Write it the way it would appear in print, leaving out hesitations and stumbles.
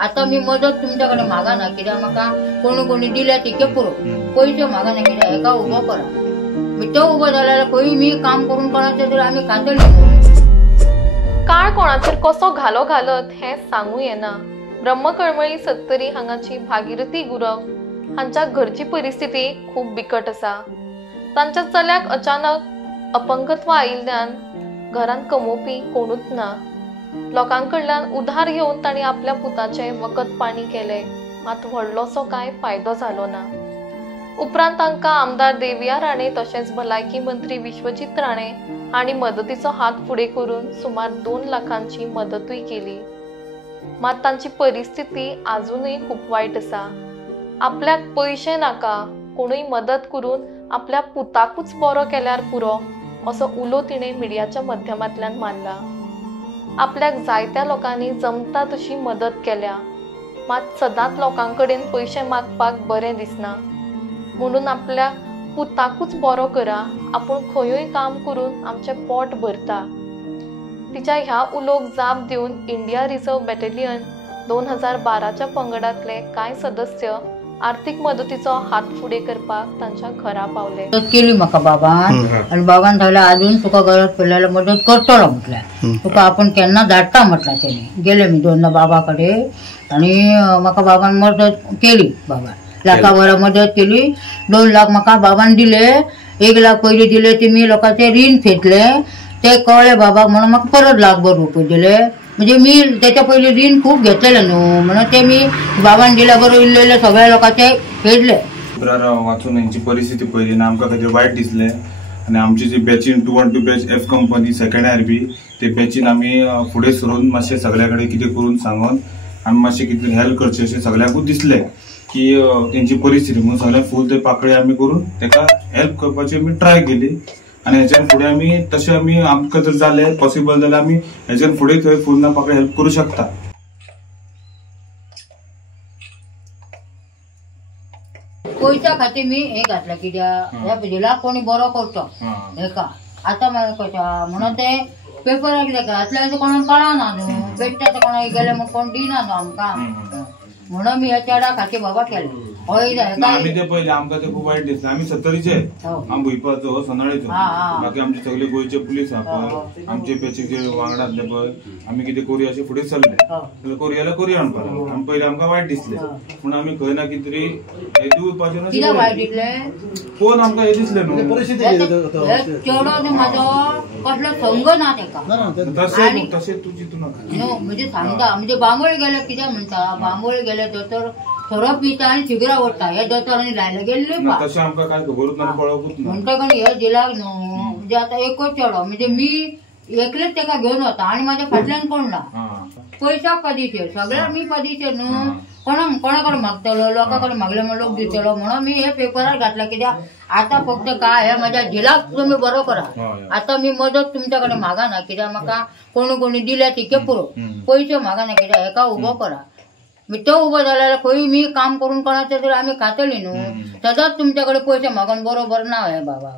आता मी मदत तुमच्याकडे मागाना कित्याक म्हाका कोणी दिल्या तिके पुरो पैसे मागाना कित्याक एका उबो करा मी तो उबो जाल्यार खंय मी काम करून कोणाचें तरी आमी खातली। काळ कोणाचेर कसो घालो घालत हें सांगू येना। ब्रह्मकळमळी सत्तरी हांगाची भागीरथी गुरव हांच्या घरची परिस्थिती खूब बिकट आसा। तांच्या चल्याक अचानक अपंगत्व आयिल्ल्यान घरांत कमोवपी कोणूच ना। लोकांकडल्यान उधार घेवन तांणी आपल्या पुताचे वखद पाणी केले, मात व्हडलोसो कांय फायदो जालो ना। उपरांत तांकां आमदार देविया राणे तशेंच भलायकी मंत्री विश्वजीत राणे हांणी मदतीचो हात फुडें करून सुमार 2 लाखांची मदतूय केली, मात तांची परिस्थिती अजूनय खूब वायट आसा। आपल्याक पैसे नाका, कोणूय मदत करून आपल्या पुताकूच बरो केल्यार पुरो असो उलो तिणें मिडियाच्या माध्यमांतल्यान मारला। आपल्याक जायत्या लोकांनी जमता तशी मदत केल्या, मात सदांच लोकांकडेन पयशे मागपाक बरें दिसना। म्हणून आपल्या पुताकूच बरो करा, आपूण खंयूय काम करून आमचें पोट भरता। तिच्या ह्या उलोक जाप दिवन इंडिया रिझर्व बॅटेलियन 2012च्या पंगडांतले कांय सदस्य आर्थीक मदतीचो हात फुडें करपाक तांच्या घरा पावले। मदत केली म्हाका बाबान, आनी बाबान सांगलें अजून तुका गरज पडल्यार मदत करतलो म्हटल्यार तुका आपण केन्ना धाडटा म्हटला। तेणी गेले मी 2दा बाबा कडेन आनी म्हाका बाबान मदत केली। बाबा लाखाभरा मदत केली। 2 लाख म्हाका बाबान दिले। 1 लाख पयलीं दिले ते मी लोकांचे रीण फेटले, ते कळ्ळे बाबाक म्हणून म्हाका परत 1 लाख रुपये दिले। म्हणजे मी त्याच्या पयलीं रीण खूब घेतलेले न्हू, म्हणून ते मी बाबान दिल्या बरोबर इल्ले सगळ्या लोकांचे फेडले। वाचून यांची परिस्थिती पयली ना आमकां खातीर वायट दिसले आनी आमची जी बॅचीन 212 batch F company second year B ते बॅचीन आमी फुडें सरून मातशें सगळ्या कडेन कितें करून सांगून आमी मातशें कितें हेल्प करचें अशें सगळ्याकूच दिसलें की तेंची परिस्थिती म्हणून सगळ्या फूल ते पाकळे आमी करून ताका हेल्प करपाची आमी ट्राय केली। आनी हेच्यान फुडें आमी तशें आमी आमकां जर जालें पॉसिबल जाल्यार आमी हेच्यान फुडें थंय फूल ना पाकळे हेल्प करूं शकता। पैसा खातीर मी हे घातलं कित्याक ह्या पिढीला कोणी बरो करतो हेका आता म्हाका कशा म्हणून ते पेपराक कितें घातले कोणाक कळना न्हू, बेश्टे ते कोणाक गेले म्हूण कोण दिना न्हू आमकां, म्हणून मी ह्या चेडा खातीर बाबा केलें। आम्ही ते पहिले आमकां ते खूप वाईट दिसले। आम्ही 70चे आम भुईपाचो सोनाळेचो, बाकी आमचे सगळे गोयचे पुलीस आहा आमचे पेचे वांगडातले पळय आमी कितें कोरया अशें फुडें चल्ले कोरया जाल्यार कोरया म्हणपाक आमी पयलीं आमकां वायट दिसले, पूण आमी खंय ना कितें तरी हे दिवपाचें वायट दिसले कोण आमकां हे दिसले न्हू चेडो म्हाजो कसलो संग ना तेका तशें तूं चिंतू नाका म्हणजे सांगता म्हणजे बांबोळी गेले कितें म्हणटा बांबोळी गेले दोतोर सोरो पिता आनी शिगरा ओडटा हे दोतोरांनी लायला गेल्ले तशें आमकां कांय खबरूच ना पळोवपूच ना म्हणटकच हे दिलाक न्हू। म्हणजे आतां एकूच चेडो म्हणजे मी एकलेच तेका घेवन वता आनी म्हाज्या फाटल्यान कोण ना। पयशा पदीचेर सगळ्याक मी पदीचेर न्हू, कोणा कडेन मागतलो लोकां कडेन मागले म्हण लोक दितलो म्हणून मी हे पेपरार घातला कित्याक आता फक्त काय हे म्हाज्या झिलाक तुमी बरो करा। आता मी मदत तुमच्या कडेन मागाना कित्याक म्हाका कोणी दिल्या तिके पुरो पैसे मागाना कित्याक हेका उबो करा मी तो उबो जाल्यार खंय मी काम करून कोणाचें तरी आमी खातली न्हू, सदांच तुमच्या कडेन पयशे मागून बरोबर ना हे बाबा।